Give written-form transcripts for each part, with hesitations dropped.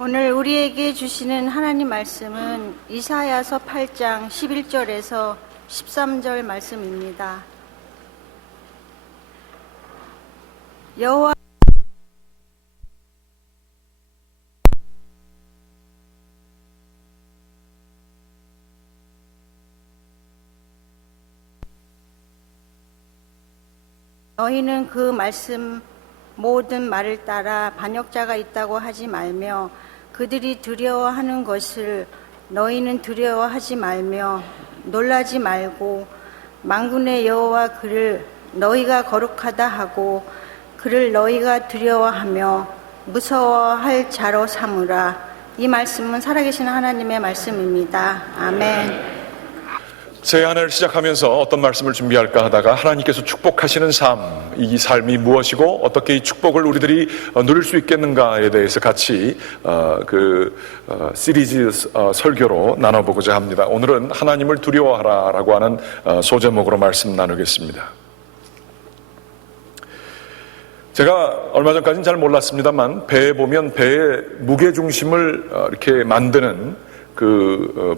오늘 우리에게 주시는 하나님 말씀은 이사야서 8장 11절에서 13절 말씀입니다. 여호와 너희는 그 말씀 모든 말을 따라 반역자가 있다고 하지 말며 그들이 두려워하는 것을 너희는 두려워하지 말며 놀라지 말고 만군의 여호와 그를 너희가 거룩하다 하고 그를 너희가 두려워하며 무서워할 자로 삼으라. 이 말씀은 살아계신 하나님의 말씀입니다. 아멘. 새해 한 해를 시작하면서 어떤 말씀을 준비할까 하다가 하나님께서 축복하시는 삶, 이 삶이 무엇이고 어떻게 이 축복을 우리들이 누릴 수 있겠는가에 대해서 같이 시리즈 설교로 나눠보고자 합니다. 오늘은 하나님을 두려워하라라고 하는 소제목으로 말씀 나누겠습니다. 제가 얼마 전까지는 잘 몰랐습니다만 배에 보면 배의 무게중심을 이렇게 만드는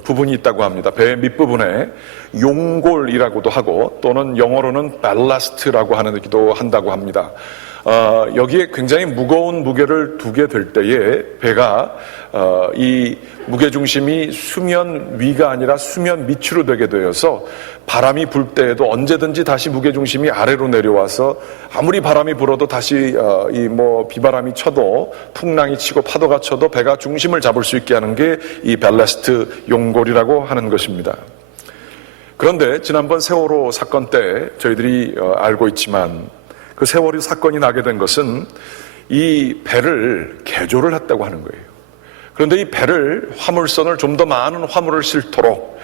부분이 있다고 합니다. 배의 밑부분에 용골이라고도 하고 또는 영어로는 발라스트라고 하기도 한다고 합니다. 여기에 굉장히 무거운 무게를 두게 될 때에 배가 이 무게중심이 수면 위가 아니라 수면 밑으로 되게 되어서 바람이 불 때에도 언제든지 다시 무게중심이 아래로 내려와서 아무리 바람이 불어도 다시 비바람이 쳐도 풍랑이 치고 파도가 쳐도 배가 중심을 잡을 수 있게 하는 게 이 발라스트 용골이라고 하는 것입니다. 그런데 지난번 세월호 사건 때 저희들이 알고 있지만 그 세월호 사건이 나게 된 것은 이 배를 개조를 했다고 하는 거예요. 그런데 이 배를 화물선을 좀 더 많은 화물을 실도록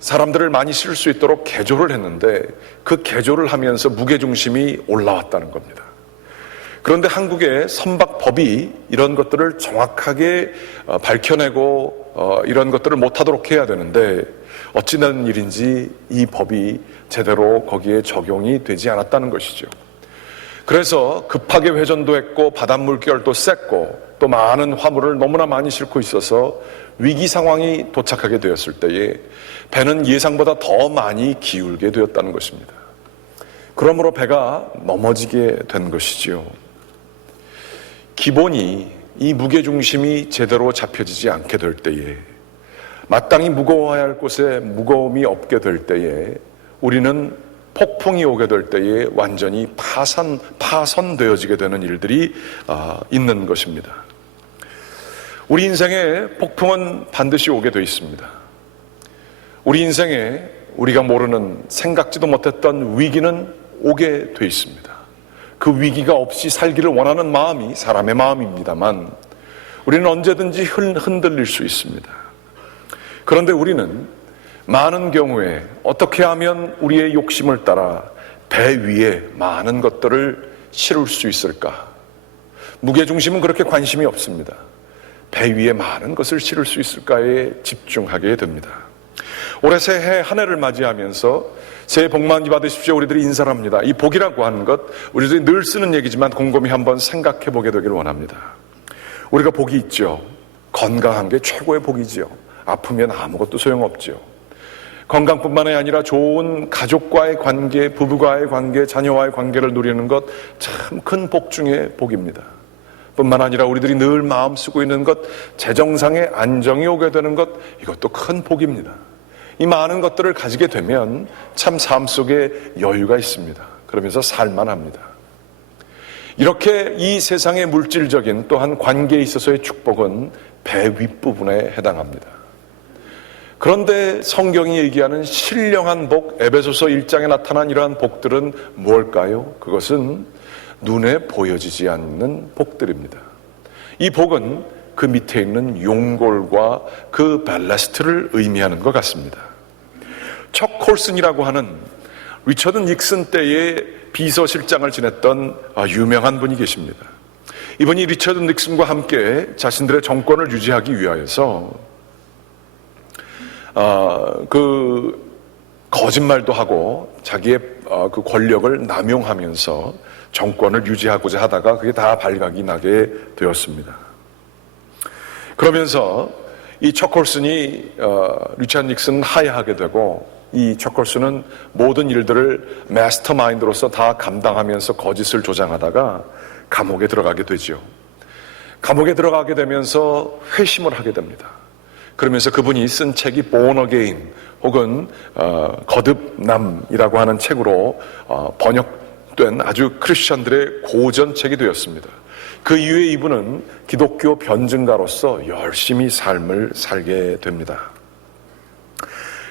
사람들을 많이 실을 수 있도록 개조를 했는데 그 개조를 하면서 무게중심이 올라왔다는 겁니다. 그런데 한국의 선박법이 이런 것들을 정확하게 밝혀내고 이런 것들을 못하도록 해야 되는데 어찌 된 일인지 이 법이 제대로 거기에 적용이 되지 않았다는 것이죠. 그래서 급하게 회전도 했고 바닷물결도 셌고 또 많은 화물을 너무나 많이 싣고 있어서 위기 상황이 도착하게 되었을 때에 배는 예상보다 더 많이 기울게 되었다는 것입니다. 그러므로 배가 넘어지게 된 것이지요. 기본이 이 무게중심이 제대로 잡혀지지 않게 될 때에 마땅히 무거워야 할 곳에 무거움이 없게 될 때에 우리는 폭풍이 오게 될 때에 완전히 파손되어지게 되는 일들이 있는 것입니다. 우리 인생에 폭풍은 반드시 오게 되어 있습니다. 우리 인생에 우리가 모르는 생각지도 못했던 위기는 오게 되어 있습니다. 그 위기가 없이 살기를 원하는 마음이 사람의 마음입니다만 우리는 언제든지 흔들릴 수 있습니다. 그런데 우리는 많은 경우에 어떻게 하면 우리의 욕심을 따라 배 위에 많은 것들을 실을 수 있을까? 무게중심은 그렇게 관심이 없습니다. 배 위에 많은 것을 실을 수 있을까에 집중하게 됩니다. 올해 새해 한 해를 맞이하면서 새해 복 많이 받으십시오 우리들이 인사를 합니다. 이 복이라고 하는 것 우리들이 늘 쓰는 얘기지만 곰곰이 한번 생각해 보게 되기를 원합니다. 우리가 복이 있죠. 건강한 게 최고의 복이지요. 아프면 아무것도 소용없지요. 건강뿐만 아니라 좋은 가족과의 관계, 부부와의 관계, 자녀와의 관계를 누리는 것 참 큰 복 중의 복입니다. 뿐만 아니라 우리들이 늘 마음 쓰고 있는 것, 재정상의 안정이 오게 되는 것, 이것도 큰 복입니다. 이 많은 것들을 가지게 되면 참 삶 속에 여유가 있습니다. 그러면서 살만합니다. 이렇게 이 세상의 물질적인 또한 관계에 있어서의 축복은 배 윗부분에 해당합니다. 그런데 성경이 얘기하는 신령한 복, 에베소서 1장에 나타난 이러한 복들은 무엇일까요? 그것은 눈에 보여지지 않는 복들입니다. 이 복은 그 밑에 있는 용골과 그 발라스트를 의미하는 것 같습니다. 척 콜슨이라고 하는 리처드 닉슨 때의 비서실장을 지냈던 유명한 분이 계십니다. 이분이 리처드 닉슨과 함께 자신들의 정권을 유지하기 위하여서 거짓말도 하고 자기의 그 권력을 남용하면서 정권을 유지하고자 하다가 그게 다 발각이 나게 되었습니다. 그러면서 이 척홀슨이 리처드 닉슨을 하야하게 되고, 이 척홀슨은 모든 일들을 마스터마인드로서 다 감당하면서 거짓을 조장하다가 감옥에 들어가게 되죠. 감옥에 들어가게 되면서 회심을 하게 됩니다. 그러면서 그분이 쓴 책이 Born Again 혹은 거듭남이라고 하는 책으로 번역된 아주 크리스천들의 고전책이 되었습니다. 그 이후에 이분은 기독교 변증가로서 열심히 삶을 살게 됩니다.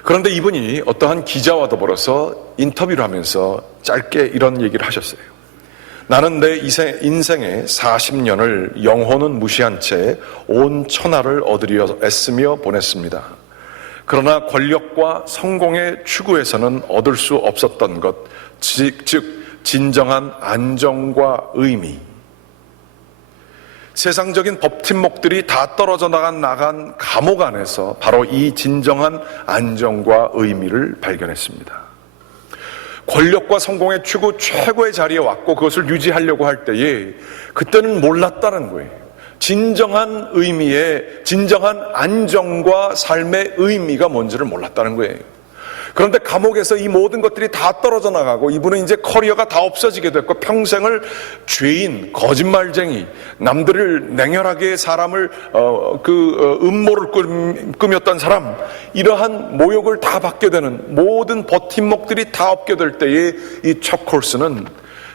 그런데 이분이 어떠한 기자와 더불어서 인터뷰를 하면서 짧게 이런 얘기를 하셨어요. 나는 내 인생의 40년을 영혼은 무시한 채 온 천하를 얻으려 애쓰며 보냈습니다. 그러나 권력과 성공의 추구에서는 얻을 수 없었던 것, 즉 진정한 안정과 의미, 세상적인 법팀목들이 다 떨어져 나간 감옥 안에서 바로 이 진정한 안정과 의미를 발견했습니다. 권력과 성공의 추구 최고의 자리에 왔고 그것을 유지하려고 할 때에 그때는 몰랐다는 거예요. 진정한 의미의, 진정한 안정과 삶의 의미가 뭔지를 몰랐다는 거예요. 그런데 감옥에서 이 모든 것들이 다 떨어져 나가고 이분은 이제 커리어가 다 없어지게 됐고 평생을 죄인, 거짓말쟁이, 남들을 냉혈하게 사람을 음모를 꾸몄던 사람, 이러한 모욕을 다 받게 되는 모든 버팀목들이 다 없게 될 때에 이 척홀슨은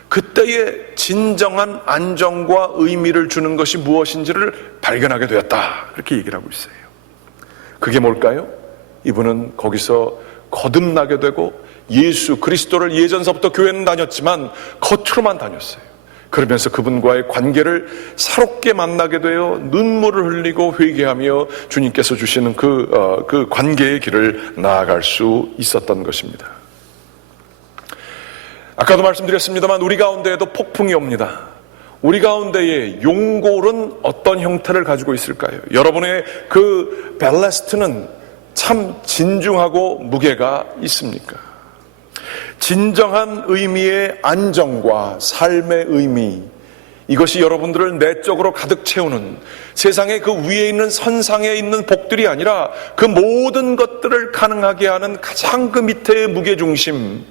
그때의 진정한 안정과 의미를 주는 것이 무엇인지를 발견하게 되었다. 그렇게 얘기를 하고 있어요. 그게 뭘까요? 이분은 거기서 거듭나게 되고 예수 그리스도를 예전서부터 교회는 다녔지만 겉으로만 다녔어요. 그러면서 그분과의 관계를 새롭게 만나게 되어 눈물을 흘리고 회개하며 주님께서 주시는 그 관계의 길을 나아갈 수 있었던 것입니다. 아까도 말씀드렸습니다만 우리 가운데에도 폭풍이 옵니다. 우리 가운데의 용골은 어떤 형태를 가지고 있을까요? 여러분의 그 벨라스트는 참 진중하고 무게가 있습니까? 진정한 의미의 안정과 삶의 의미, 이것이 여러분들을 내적으로 가득 채우는 세상의 그 위에 있는 선상에 있는 복들이 아니라 그 모든 것들을 가능하게 하는 가장 그 밑에의 무게중심,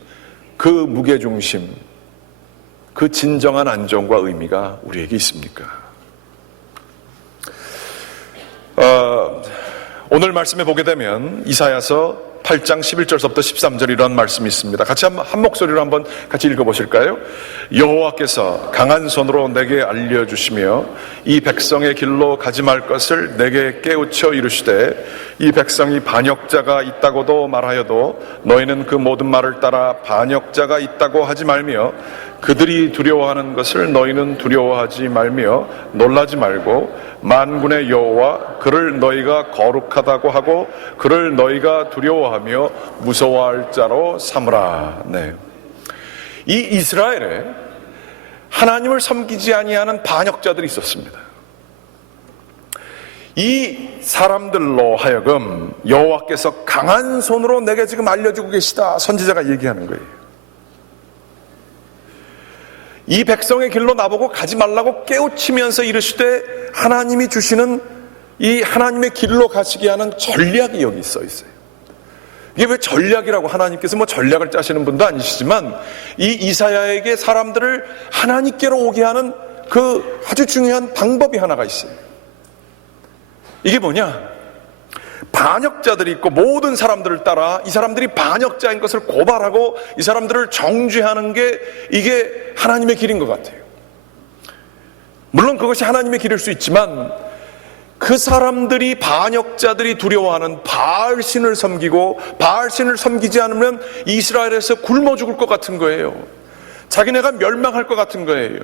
그 진정한 안정과 의미가 우리에게 있습니까? 오늘 말씀에 보게 되면 이사야서 8장 11절서부터 13절 이런 말씀이 있습니다. 같이 한 목소리로 한번 같이 읽어보실까요? 여호와께서 강한 손으로 내게 알려주시며 이 백성의 길로 가지 말 것을 내게 깨우쳐 이르시되 이 백성이 반역자가 있다고도 말하여도 너희는 그 모든 말을 따라 반역자가 있다고 하지 말며 그들이 두려워하는 것을 너희는 두려워하지 말며 놀라지 말고 만군의 여호와 그를 너희가 거룩하다고 하고 그를 너희가 두려워하며 무서워할 자로 삼으라. 네. 이 이스라엘에 하나님을 섬기지 아니하는 반역자들이 있었습니다. 이 사람들로 하여금 여호와께서 강한 손으로 내게 지금 알려주고 계시다. 선지자가 얘기하는 거예요. 이 백성의 길로 나보고 가지 말라고 깨우치면서 이르시되 하나님이 주시는 이 하나님의 길로 가시게 하는 전략이 여기 써 있어요. 이게 왜 전략이라고, 하나님께서 뭐 전략을 짜시는 분도 아니시지만 이 이사야에게 사람들을 하나님께로 오게 하는 그 아주 중요한 방법이 하나가 있어요. 이게 뭐냐? 반역자들이 있고 모든 사람들을 따라 이 사람들이 반역자인 것을 고발하고 이 사람들을 정죄하는 게 이게 하나님의 길인 것 같아요. 물론 그것이 하나님의 길일 수 있지만 그 사람들이, 반역자들이 두려워하는 바알신을 섬기고 바알신을 섬기지 않으면 이스라엘에서 굶어 죽을 것 같은 거예요. 자기네가 멸망할 것 같은 거예요.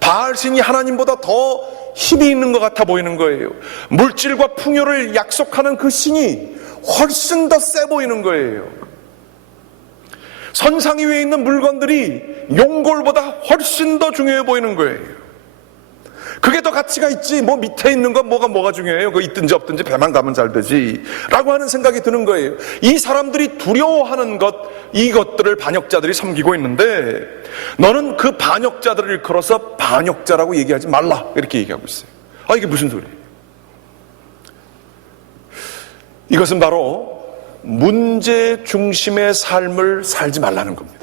바알신이 하나님보다 더 힘이 있는 것 같아 보이는 거예요. 물질과 풍요를 약속하는 그 신이 훨씬 더 세 보이는 거예요. 선상 위에 있는 물건들이 용골보다 훨씬 더 중요해 보이는 거예요. 그 그게 더 가치가 있지. 뭐 밑에 있는 건 뭐가 중요해요. 그 있든지 없든지 배만 가면 잘 되지. 라고 하는 생각이 드는 거예요. 이 사람들이 두려워하는 것, 이것들을 반역자들이 섬기고 있는데 너는 그 반역자들을 일컬어서 반역자라고 얘기하지 말라. 이렇게 얘기하고 있어요. 이게 무슨 소리예요? 이것은 바로 문제 중심의 삶을 살지 말라는 겁니다.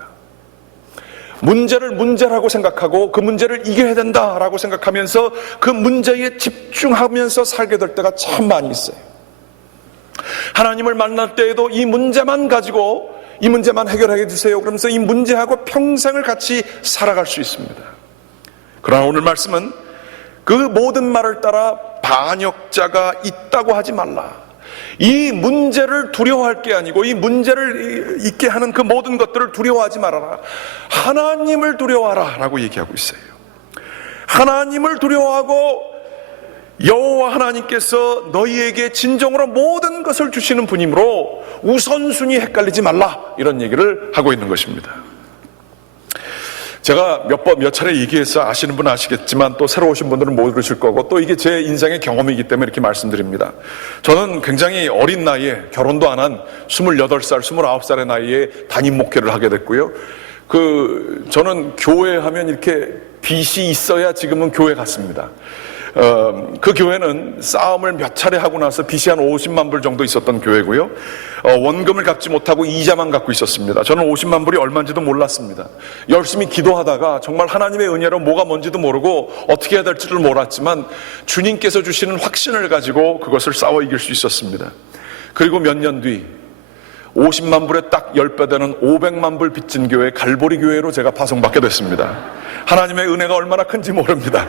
문제를 문제라고 생각하고 그 문제를 이겨야 된다라고 생각하면서 그 문제에 집중하면서 살게 될 때가 참 많이 있어요. 하나님을 만날 때에도 이 문제만 가지고 이 문제만 해결해 주세요 그러면서 이 문제하고 평생을 같이 살아갈 수 있습니다. 그러나 오늘 말씀은 그 모든 말을 따라 반역자가 있다고 하지 말라. 이 문제를 두려워할 게 아니고 이 문제를 있게 하는 그 모든 것들을 두려워하지 말아라. 하나님을 두려워하라 라고 얘기하고 있어요. 하나님을 두려워하고 여호와 하나님께서 너희에게 진정으로 모든 것을 주시는 분이므로 우선순위 헷갈리지 말라, 이런 얘기를 하고 있는 것입니다. 제가 몇 차례 얘기해서 아시는 분은 아시겠지만 또 새로 오신 분들은 모르실 거고 또 이게 제 인생의 경험이기 때문에 이렇게 말씀드립니다. 저는 굉장히 어린 나이에 결혼도 안 한 28살, 29살의 나이에 담임 목회를 하게 됐고요. 저는 교회 하면 이렇게 빚이 있어야 지금은 교회 갔습니다. 그 교회는 싸움을 몇 차례 하고 나서 빚이 한 50만 불 정도 있었던 교회고요. 원금을 갚지 못하고 이자만 갖고 있었습니다. 저는 50만 불이 얼마인지도 몰랐습니다. 열심히 기도하다가 정말 하나님의 은혜로 뭐가 뭔지도 모르고 어떻게 해야 될지를 몰랐지만 주님께서 주시는 확신을 가지고 그것을 싸워 이길 수 있었습니다. 그리고 몇 년 뒤 50만 불에 딱 10배 되는 500만 불 빚진 교회 갈보리 교회로 제가 파송받게 됐습니다. 하나님의 은혜가 얼마나 큰지 모릅니다.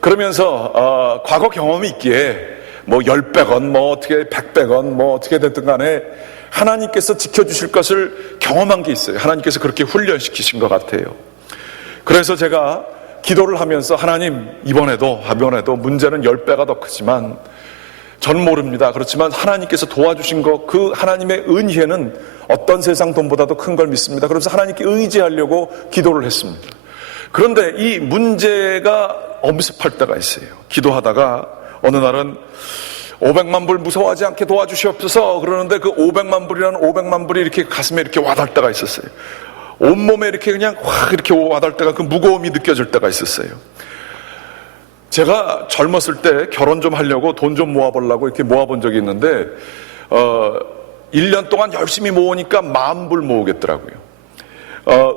그러면서 과거 경험이 있기에 뭐 10배건 뭐 어떻게 100배건 뭐 어떻게 됐든 간에 하나님께서 지켜주실 것을 경험한 게 있어요. 하나님께서 그렇게 훈련시키신 것 같아요. 그래서 제가 기도를 하면서 하나님 이번에도 문제는 10배가 더 크지만 전 모릅니다. 그렇지만 하나님께서 도와주신 것, 그 하나님의 은혜는 어떤 세상 돈보다도 큰 걸 믿습니다. 그래서 하나님께 의지하려고 기도를 했습니다. 그런데 이 문제가 엄습할 때가 있어요. 기도하다가 어느 날은 500만 불 무서워하지 않게 도와주시옵소서 그러는데 그 500만 불이 이렇게 가슴에 이렇게 와닿을 때가 있었어요. 온몸에 이렇게 그냥 확 이렇게 와닿을 때가, 그 무거움이 느껴질 때가 있었어요. 제가 젊었을 때 결혼 좀 하려고 돈 좀 모아보려고 이렇게 모아본 적이 있는데 1년 동안 열심히 모으니까 10,000불 모으겠더라고요.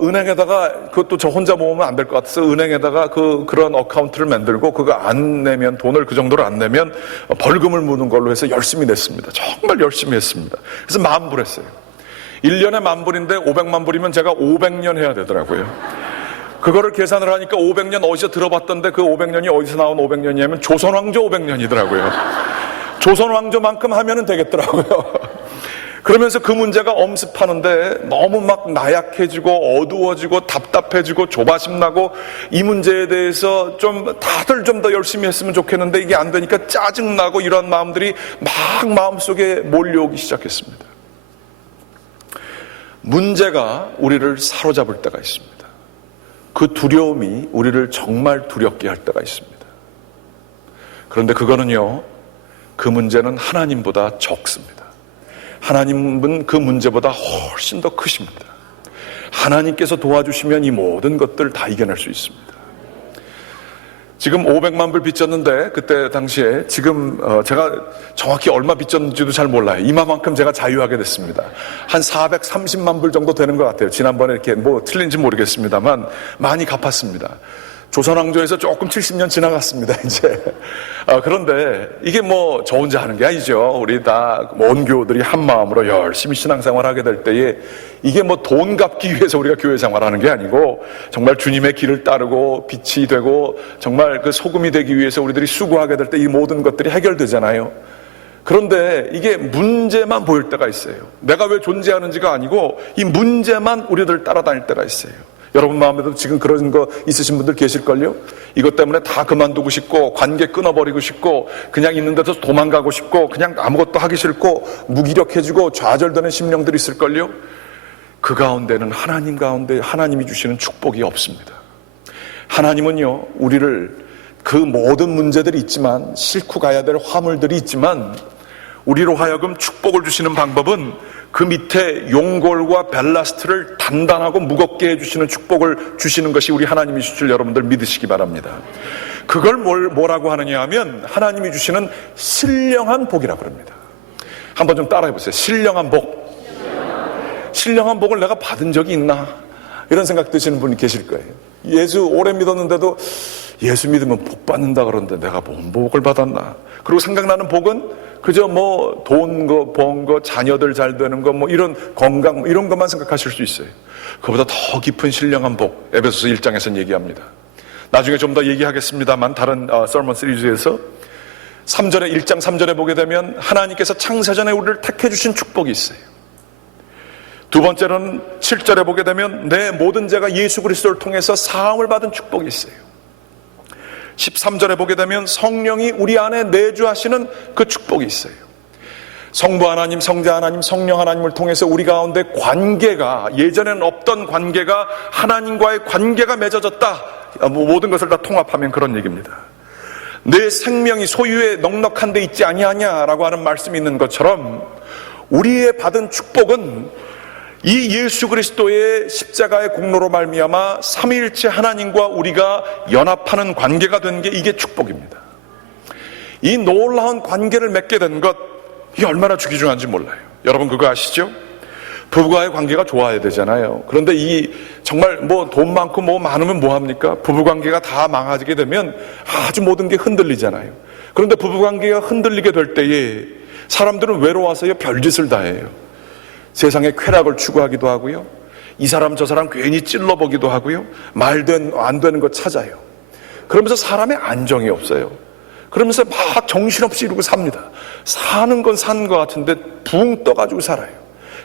은행에다가, 그것도 저 혼자 모으면 안 될 것 같아서 은행에다가 그런 어카운트를 만들고 그거 안 내면, 돈을 그 정도로 안 내면 벌금을 무는 걸로 해서 열심히 냈습니다. 정말 열심히 했습니다. 그래서 10,000불 했어요. 1년에 10,000불인데 500만 불이면 제가 500년 해야 되더라고요. 그거를 계산을 하니까 500년 어디서 들어봤던데 그 500년이 어디서 나온 500년이냐면 조선왕조 500년이더라고요. 조선왕조만큼 하면은 되겠더라고요. 그러면서 그 문제가 엄습하는데 너무 막 나약해지고 어두워지고 답답해지고 조바심 나고 이 문제에 대해서 좀 다들 좀 더 열심히 했으면 좋겠는데 이게 안 되니까 짜증나고 이런 마음들이 막 마음속에 몰려오기 시작했습니다. 문제가 우리를 사로잡을 때가 있습니다. 그 두려움이 우리를 정말 두렵게 할 때가 있습니다. 그런데 그거는요, 그 문제는 하나님보다 적습니다. 하나님은 그 문제보다 훨씬 더 크십니다. 하나님께서 도와주시면 이 모든 것들을 다 이겨낼 수 있습니다. 지금 500만 불 빚졌는데 그때 당시에 지금 제가 정확히 얼마 빚졌는지도 잘 몰라요. 이마만큼 제가 자유하게 됐습니다. 한 430만 불 정도 되는 것 같아요. 지난번에 이렇게 뭐 틀린지 모르겠습니다만 많이 갚았습니다. 조선왕조에서 조금 70년 지나갔습니다, 이제. 그런데 이게 뭐 저 혼자 하는 게 아니죠. 우리 다 온 교우들이 한 마음으로 열심히 신앙생활 하게 될 때에 이게 뭐 돈 갚기 위해서 우리가 교회 생활하는 게 아니고 정말 주님의 길을 따르고 빛이 되고 정말 그 소금이 되기 위해서 우리들이 수고하게 될 때 이 모든 것들이 해결되잖아요. 그런데 이게 문제만 보일 때가 있어요. 내가 왜 존재하는지가 아니고 이 문제만 우리들 따라다닐 때가 있어요. 여러분 마음에도 지금 그런 거 있으신 분들 계실걸요? 이것 때문에 다 그만두고 싶고 관계 끊어버리고 싶고 그냥 있는 데서 도망가고 싶고 그냥 아무것도 하기 싫고 무기력해지고 좌절되는 심령들이 있을걸요? 그 가운데는 하나님 가운데 하나님이 주시는 축복이 없습니다. 하나님은요, 우리를 그 모든 문제들이 있지만, 싣고 가야 될 화물들이 있지만, 우리로 하여금 축복을 주시는 방법은 그 밑에 용골과 벨라스트를 단단하고 무겁게 해주시는 축복을 주시는 것이 우리 하나님이 주실 여러분들 믿으시기 바랍니다. 그걸 뭐라고 하느냐 하면 하나님이 주시는 신령한 복이라고 합니다. 한번 좀 따라해 보세요. 신령한 복. 신령한 복을 내가 받은 적이 있나? 이런 생각 드시는 분이 계실 거예요. 예수 오래 믿었는데도 예수 믿으면 복 받는다 그러는데 내가 뭔 복을 받았나? 그리고 생각나는 복은 그저 뭐 돈 거, 번 거, 자녀들 잘 되는 거, 뭐 이런 건강, 뭐 이런 것만 생각하실 수 있어요. 그보다 더 깊은 신령한 복, 에베소서 1장에서는 얘기합니다. 나중에 좀 더 얘기하겠습니다만 다른 설먼 시리즈에서 3절에 1장 3절에 보게 되면 하나님께서 창세전에 우리를 택해 주신 축복이 있어요. 두 번째로는 7절에 보게 되면 내 모든 죄가 예수 그리스도를 통해서 사함을 받은 축복이 있어요. 13절에 보게 되면 성령이 우리 안에 내주하시는 그 축복이 있어요. 성부 하나님, 성자 하나님, 성령 하나님을 통해서 우리 가운데 관계가, 예전에는 없던 관계가, 하나님과의 관계가 맺어졌다. 모든 것을 다 통합하면 그런 얘기입니다. 내 생명이 소유에 넉넉한 데 있지 아니하냐라고 하는 말씀이 있는 것처럼 우리의 받은 축복은 이 예수 그리스도의 십자가의 공로로 말미암아 삼위일체 하나님과 우리가 연합하는 관계가 된 게 이게 축복입니다. 이 놀라운 관계를 맺게 된 것, 이게 얼마나 중요한지 몰라요. 여러분 그거 아시죠? 부부와의 관계가 좋아야 되잖아요. 그런데 이 정말 뭐 돈 많고 뭐 많으면 뭐 합니까? 부부 관계가 다 망가지게 되면 아주 모든 게 흔들리잖아요. 그런데 부부 관계가 흔들리게 될 때에 사람들은 외로워서요 별짓을 다 해요. 세상의 쾌락을 추구하기도 하고요, 이 사람 저 사람 괜히 찔러보기도 하고요, 안 되는 거 찾아요. 그러면서 사람의 안정이 없어요. 그러면서 막 정신없이 이러고 삽니다. 사는 건 사는 것 같은데 붕 떠가지고 살아요.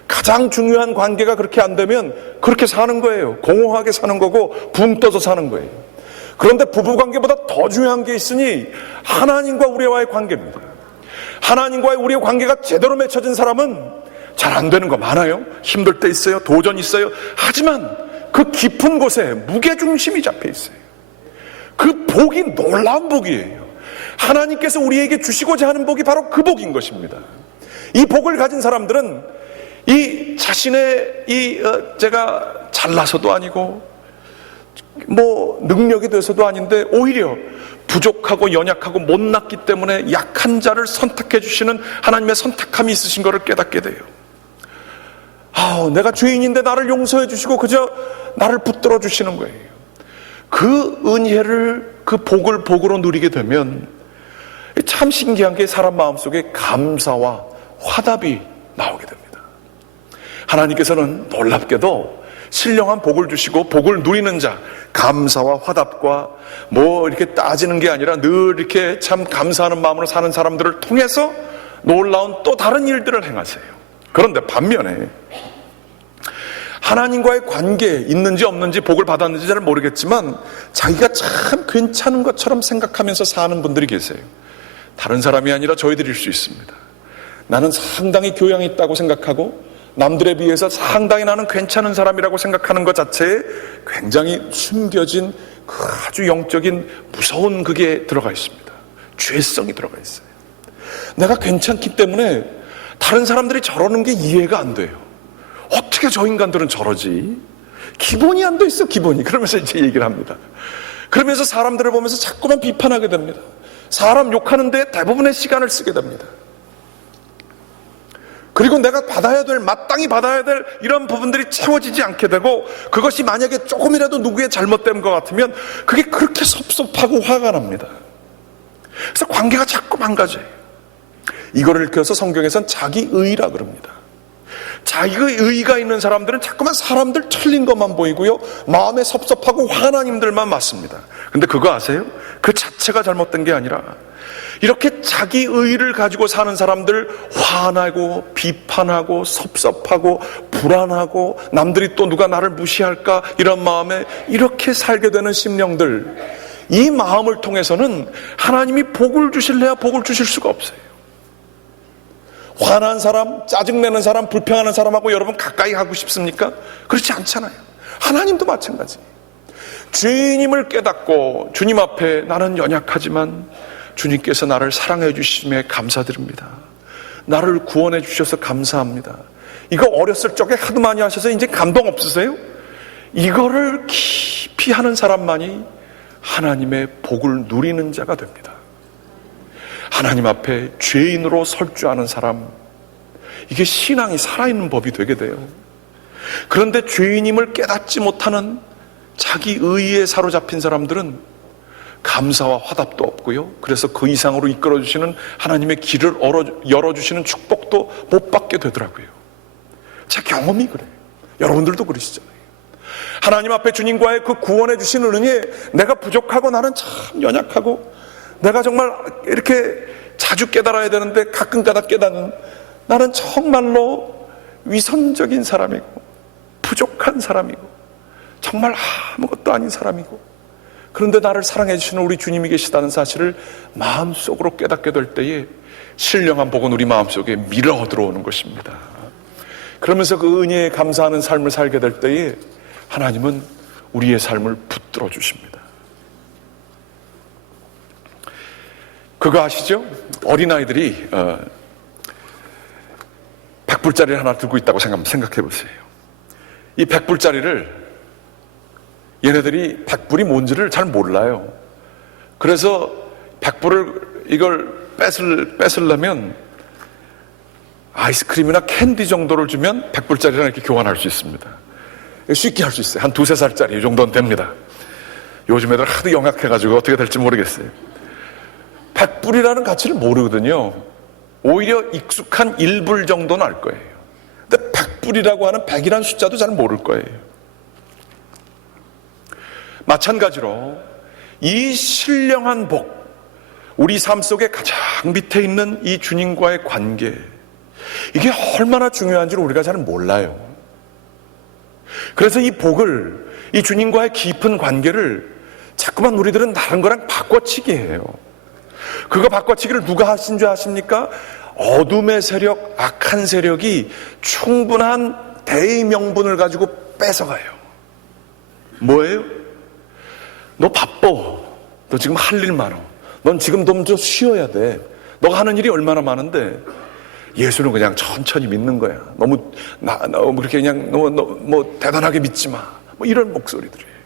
가장 중요한 관계가 그렇게 안 되면 그렇게 사는 거예요. 공허하게 사는 거고 붕 떠서 사는 거예요. 그런데 부부관계보다 더 중요한 게 있으니 하나님과 우리와의 관계입니다. 하나님과의 우리의 관계가 제대로 맺혀진 사람은 잘 안 되는 거 많아요. 힘들 때 있어요. 도전 있어요. 하지만 그 깊은 곳에 무게중심이 잡혀 있어요. 그 복이 놀라운 복이에요. 하나님께서 우리에게 주시고자 하는 복이 바로 그 복인 것입니다. 이 복을 가진 사람들은 이 자신의 제가 잘나서도 아니고 뭐 능력이 돼서도 아닌데 오히려 부족하고 연약하고 못났기 때문에 약한 자를 선택해 주시는 하나님의 선택함이 있으신 것을 깨닫게 돼요. 내가 죄인인데 나를 용서해 주시고 그저 나를 붙들어 주시는 거예요. 그 은혜를, 그 복으로 누리게 되면 참 신기한 게 사람 마음속에 감사와 화답이 나오게 됩니다. 하나님께서는 놀랍게도 신령한 복을 주시고 복을 누리는 자, 감사와 화답과 뭐 이렇게 따지는 게 아니라 늘 이렇게 참 감사하는 마음으로 사는 사람들을 통해서 놀라운 또 다른 일들을 행하세요. 그런데 반면에 하나님과의 관계에 있는지 없는지 복을 받았는지 잘 모르겠지만 자기가 참 괜찮은 것처럼 생각하면서 사는 분들이 계세요. 다른 사람이 아니라 저희들일 수 있습니다. 나는 상당히 교양이 있다고 생각하고 남들에 비해서 상당히 나는 괜찮은 사람이라고 생각하는 것 자체에 굉장히 숨겨진 그 아주 영적인 무서운 그게 들어가 있습니다. 죄성이 들어가 있어요. 내가 괜찮기 때문에 다른 사람들이 저러는 게 이해가 안 돼요. 어떻게 저 인간들은 저러지? 기본이 안 돼 있어, 기본이. 그러면서 이제 얘기를 합니다. 그러면서 사람들을 보면서 자꾸만 비판하게 됩니다. 사람 욕하는데 대부분의 시간을 쓰게 됩니다. 그리고 내가 마땅히 받아야 될 이런 부분들이 채워지지 않게 되고, 그것이 만약에 조금이라도 누구의 잘못된 것 같으면 그게 그렇게 섭섭하고 화가 납니다. 그래서 관계가 자꾸 망가져요. 이거를 일컬어서 성경에서는 자기의라 그럽니다. 자기의 의의가 있는 사람들은 자꾸만 사람들 틀린 것만 보이고요, 마음에 섭섭하고 화난 힘들만 맞습니다. 근데 그거 아세요? 그 자체가 잘못된 게 아니라 이렇게 자기 의의를 가지고 사는 사람들, 화나고 비판하고 섭섭하고 불안하고 남들이 또 누가 나를 무시할까 이런 마음에 이렇게 살게 되는 심령들, 이 마음을 통해서는 하나님이 복을 주실래야 복을 주실 수가 없어요. 화난 사람, 짜증내는 사람, 불평하는 사람하고 여러분 가까이 하고 싶습니까? 그렇지 않잖아요. 하나님도 마찬가지. 죄인임을 깨닫고 주님 앞에 나는 연약하지만 주님께서 나를 사랑해 주심에 감사드립니다. 나를 구원해 주셔서 감사합니다. 이거 어렸을 적에 하도 많이 하셔서 이제 감동 없으세요? 이거를 깊이 하는 사람만이 하나님의 복을 누리는 자가 됩니다. 하나님 앞에 죄인으로 설 줄 아는 사람, 이게 신앙이 살아있는 법이 되게 돼요. 그런데 죄인임을 깨닫지 못하는 자기 의에 사로잡힌 사람들은 감사와 화답도 없고요. 그래서 그 이상으로 이끌어주시는 하나님의 길을 열어주시는 축복도 못 받게 되더라고요. 제 경험이 그래요. 여러분들도 그러시잖아요. 하나님 앞에 주님과의 그 구원해 주시는 은혜에 내가 부족하고 나는 참 연약하고 내가 정말 이렇게 자주 깨달아야 되는데 가끔 가다 깨닫는 나는 정말로 위선적인 사람이고 부족한 사람이고 정말 아무것도 아닌 사람이고 그런데 나를 사랑해 주시는 우리 주님이 계시다는 사실을 마음속으로 깨닫게 될 때에 신령한 복은 우리 마음속에 밀어 들어오는 것입니다. 그러면서 그 은혜에 감사하는 삶을 살게 될 때에 하나님은 우리의 삶을 붙들어 주십니다. 그거 아시죠? 어린아이들이 100불짜리를 하나 들고 있다고 생각해 보세요. 이 100불짜리를 얘네들이 100불이 뭔지를 잘 몰라요. 그래서 100불을 이걸 뺏으려면 아이스크림이나 캔디 정도를 주면 100불짜리랑 이렇게 교환할 수 있습니다. 쉽게 할 수 있어요. 한 2-3살짜리 이 정도는 됩니다. 요즘 애들 하도 영악해가지고 어떻게 될지 모르겠어요. 100불이라는 가치를 모르거든요. 오히려 익숙한 1불 정도는 알 거예요. 근데 100불이라고 하는 100이라는 숫자도 잘 모를 거예요. 마찬가지로 이 신령한 복, 우리 삶 속에 가장 밑에 있는 이 주님과의 관계, 이게 얼마나 중요한지를 우리가 잘 몰라요. 그래서 이 복을, 이 주님과의 깊은 관계를 자꾸만 우리들은 다른 거랑 바꿔치기 해요. 그거 바꿔치기를 누가 하신 줄 아십니까? 어둠의 세력, 악한 세력이 충분한 대의 명분을 가지고 뺏어가요. 뭐예요? 너 바빠. 너 지금 할 일 많아. 넌 지금 좀 쉬어야 돼. 너가 하는 일이 얼마나 많은데 예수는 그냥 천천히 믿는 거야. 너무 그렇게 그냥 너무 대단하게 믿지 마. 뭐 이런 목소리들이에요.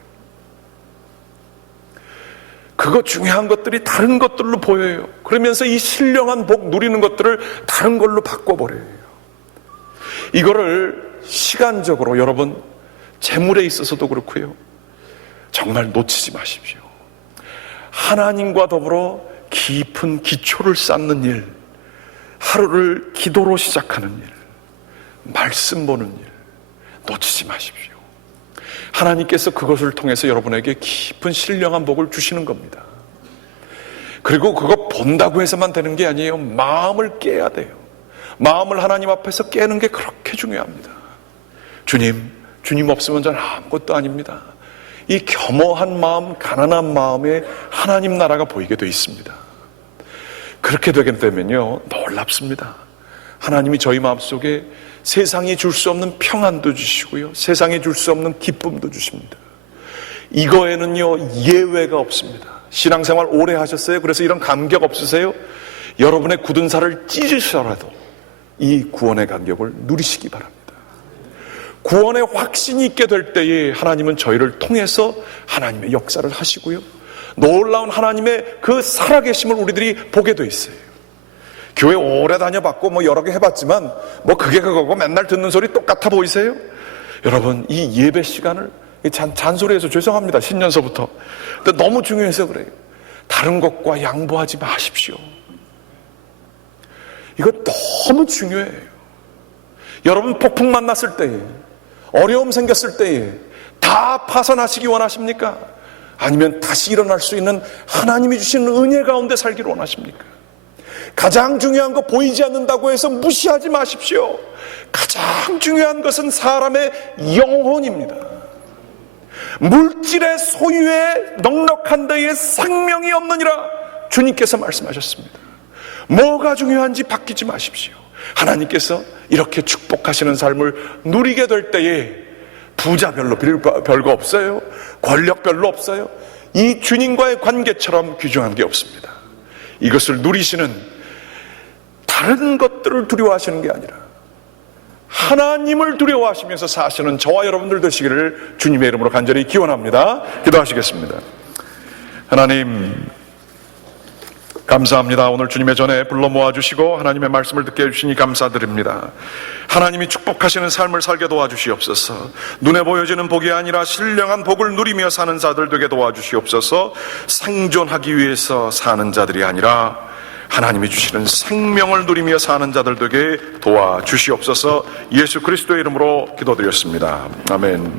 그거 중요한 것들이 다른 것들로 보여요. 그러면서 이 신령한 복 누리는 것들을 다른 걸로 바꿔버려요. 이거를 시간적으로 여러분 재물에 있어서도 그렇고요. 정말 놓치지 마십시오. 하나님과 더불어 깊은 기초를 쌓는 일, 하루를 기도로 시작하는 일, 말씀 보는 일, 놓치지 마십시오. 하나님께서 그것을 통해서 여러분에게 깊은 신령한 복을 주시는 겁니다. 그리고 그거 본다고 해서만 되는 게 아니에요. 마음을 깨야 돼요. 마음을 하나님 앞에서 깨는 게 그렇게 중요합니다. 주님 없으면 저는 아무것도 아닙니다. 이 겸허한 마음, 가난한 마음에 하나님 나라가 보이게 돼 있습니다. 그렇게 되게 되면요, 놀랍습니다. 하나님이 저희 마음속에 세상이 줄 수 없는 평안도 주시고요, 세상이 줄 수 없는 기쁨도 주십니다. 이거에는요 예외가 없습니다. 신앙생활 오래 하셨어요? 그래서 이런 감격 없으세요? 여러분의 굳은 살을 찢으셔라도 이 구원의 감격을 누리시기 바랍니다. 구원의 확신이 있게 될 때에 하나님은 저희를 통해서 하나님의 역사를 하시고요, 놀라운 하나님의 그 살아계심을 우리들이 보게 돼 있어요. 교회 오래 다녀봤고 여러 개 해봤지만 그게 그거고 맨날 듣는 소리 똑같아 보이세요? 여러분, 이 예배 시간을 잔소리해서 죄송합니다. 신년서부터. 근데 너무 중요해서 그래요. 다른 것과 양보하지 마십시오. 이거 너무 중요해요. 여러분 폭풍 만났을 때에, 어려움 생겼을 때에 다 파산하시기 원하십니까? 아니면 다시 일어날 수 있는 하나님이 주시는 은혜 가운데 살기를 원하십니까? 가장 중요한 거 보이지 않는다고 해서 무시하지 마십시오. 가장 중요한 것은 사람의 영혼입니다. 물질의 소유에 넉넉한 데에 생명이 없느니라 주님께서 말씀하셨습니다. 뭐가 중요한지 바뀌지 마십시오. 하나님께서 이렇게 축복하시는 삶을 누리게 될 때에 부자 별거 없어요. 권력 별로 없어요. 이 주님과의 관계처럼 귀중한 게 없습니다. 이것을 누리시는 다른 것들을 두려워하시는 게 아니라 하나님을 두려워하시면서 사시는 저와 여러분들 되시기를 주님의 이름으로 간절히 기원합니다. 기도하시겠습니다. 하나님, 감사합니다. 오늘 주님의 전에 불러 모아주시고 하나님의 말씀을 듣게 해주시니 감사드립니다. 하나님이 축복하시는 삶을 살게 도와주시옵소서. 눈에 보여지는 복이 아니라 신령한 복을 누리며 사는 자들 되게 도와주시옵소서. 생존하기 위해서 사는 자들이 아니라 하나님이 주시는 생명을 누리며 사는 자들 되게 도와주시옵소서. 예수 그리스도의 이름으로 기도드렸습니다. 아멘.